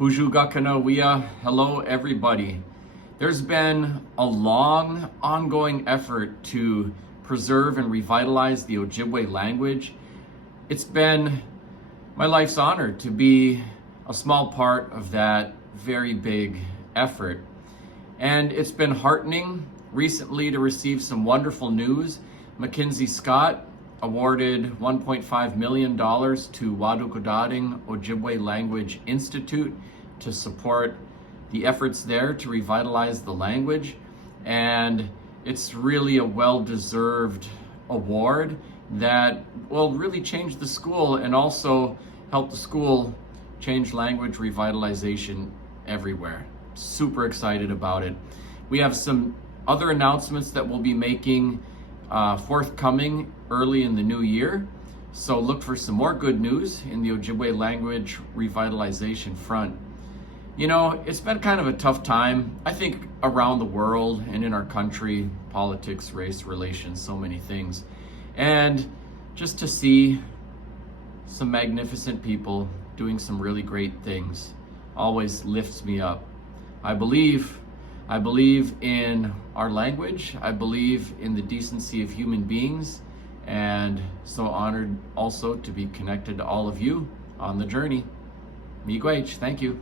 Waadookodaading. Hello everybody. There's been a long ongoing effort to preserve and revitalize the Ojibwe language. It's been my life's honor to be a small part of that very big effort. And it's been heartening recently to receive some wonderful news. MacKenzie Scott awarded $1.5 million to Waadookodaading Ojibwe Language Institute to support the efforts there to revitalize the language. And it's really a well-deserved award that will really change the school and also help the school change language revitalization everywhere. Super excited about it. We have some other announcements that we'll be making forthcoming early in the new year. So look for some more good news in the Ojibwe language revitalization front. You know, it's been kind of a tough time, I think, around the world and in our country, politics, race relations, so many things. And just to see some magnificent people doing some really great things always lifts me up. I believe in our language. I believe in the decency of human beings, and so honored also to be connected to all of you on the journey. Miigwech, thank you.